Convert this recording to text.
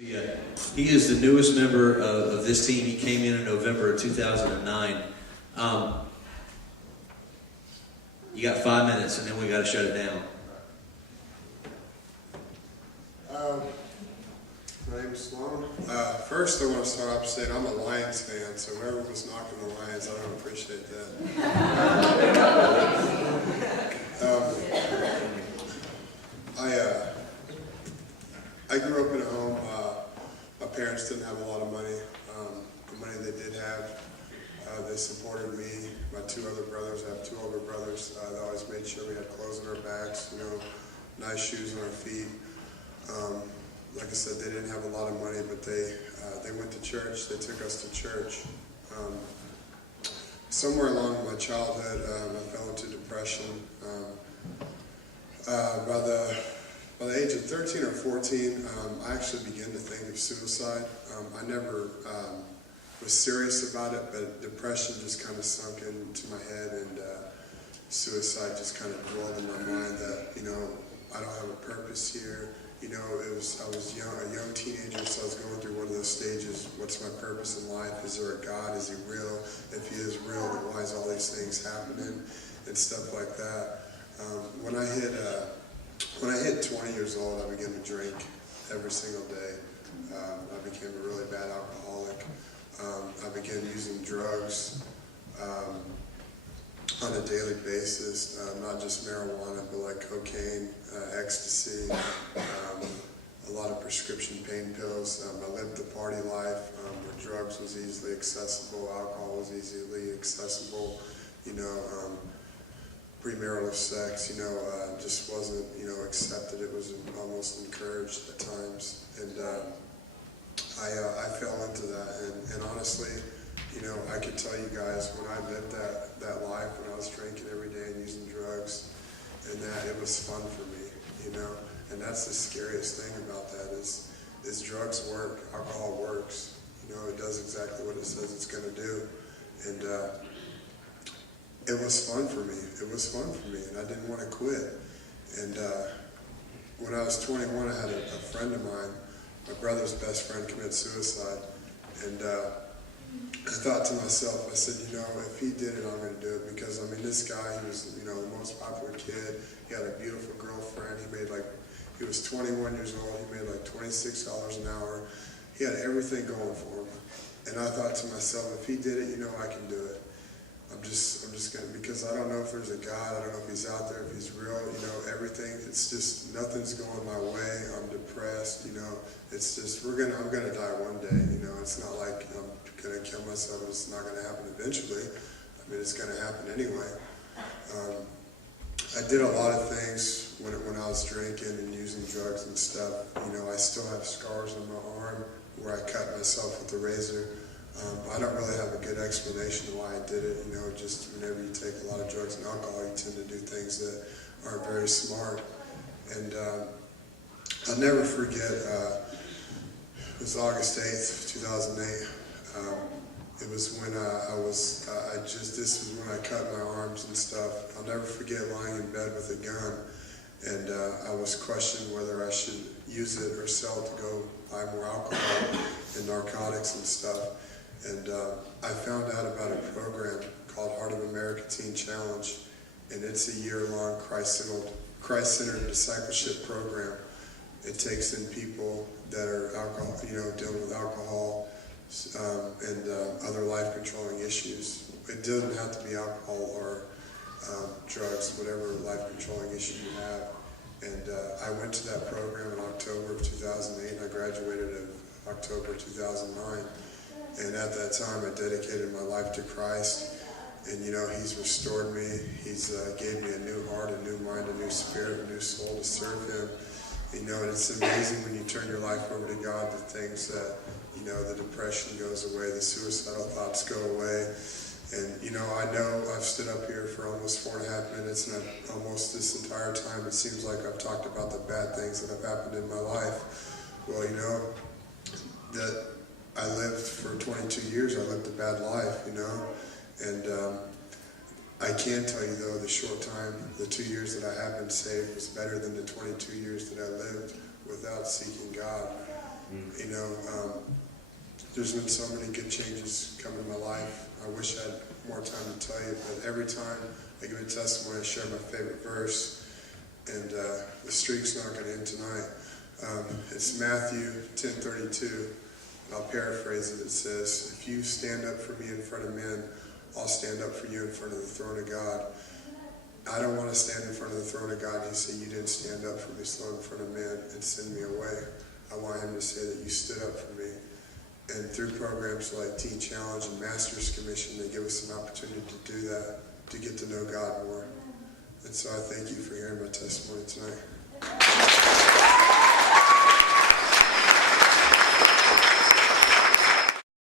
Yeah, he is the newest member of this team. He came in November of 2009. You got 5 minutes, and then we got to shut it down. My name's Sloan. First, I want to start off saying I'm a Lions fan, so whoever was knocking the Lions, I don't appreciate that. I grew up in a home. My parents didn't have a lot of money. The money they did have, they supported me. My two other brothers, I have two older brothers. They always made sure we had clothes in our backs, nice shoes on our feet. Like I said, they didn't have a lot of money, but they went to church. They took us to church. Somewhere along my childhood, I fell into depression. By the age of 13 or 14, I actually began to think of suicide. I never was serious about it, but depression just kind of sunk into my head, and suicide just kind of dwelled in my mind that, I don't have a purpose here. I was a young teenager, so I was going through one of those stages. What's my purpose in life? Is there a God? Is he real? If he is real, then why is all these things happening? And stuff like that. When I hit 20 years old, I began to drink every single day. I became a really bad alcoholic. I began using drugs on a daily basis, not just marijuana, but like cocaine, ecstasy, a lot of prescription pain pills. I lived the party life where drugs was easily accessible, alcohol was easily accessible, premarital sex, just wasn't, accepted. It was almost encouraged at times. And I fell into that. And honestly, I could tell you guys, when I lived that life, when I was drinking every day and using drugs, and that it was fun for me, and that's the scariest thing about that is drugs work, alcohol works, it does exactly what it says it's going to do, and it was fun for me, and I didn't want to quit. And when I was 21, I had a friend of mine, my brother's best friend, commit suicide, and I thought to myself, I said, if he did it, I'm going to do it, because, this guy, he was, the most popular kid. He had a beautiful girlfriend. He was 21 years old. He made like $26 an hour. He had everything going for him. And I thought to myself, if he did it, I can do it. I'm just going to, because I don't know if there's a God. I don't know if he's out there, if he's real, everything. It's just, nothing's going my way. I'm depressed, it's just, I'm going to die one day, it's not like I'm going to kill myself. It's not going to happen eventually. It's going to happen anyway. I did a lot of things when I was drinking and using drugs and stuff. I still have scars on my arm where I cut myself with a razor. I don't really have a good explanation of why I did it. Just whenever you take a lot of drugs and alcohol, you tend to do things that aren't very smart. And I'll never forget, it was August 8th, 2008. It was when this was when I cut my arms and stuff. I'll never forget lying in bed with a gun, and I was questioning whether I should use it or sell to go buy more alcohol and narcotics and stuff. And I found out about a program called Heart of America Teen Challenge, and it's a year-long Christ-centered discipleship program. It takes in people that are dealing with alcohol and other life-controlling issues. It doesn't have to be alcohol or drugs, whatever life-controlling issue you have. And I went to that program in October of 2008, and I graduated in October 2009. And at that time, I dedicated my life to Christ. And, he's restored me. He's gave me a new heart, a new mind, a new spirit, a new soul to serve him. And it's amazing when you turn your life over to God, the things that, the depression goes away, the suicidal thoughts go away. And, I know I've stood up here for almost 4.5 minutes, and almost this entire time it seems like I've talked about the bad things that have happened in my life. Well, that I lived for 22 years, I lived a bad life, and I can tell you, though, the short time, the 2 years that I have been saved was better than the 22 years that I lived without seeking God. You know, there's been so many good changes come in my life. I wish I had more time to tell you, but every time I give a testimony, I share my favorite verse, and the streak's not going to end tonight. It's Matthew 10:32. I'll paraphrase it. It says, "If you stand up for me in front of men, I'll stand up for you in front of the throne of God." I don't want to stand in front of the throne of God and say, "You didn't stand up for me, Sloan, in front of men and send me away." I want him to say that you stood up for me. And through programs like Teen Challenge and Master's Commission, they give us an opportunity to do that, to get to know God more. And so I thank you for hearing my testimony tonight.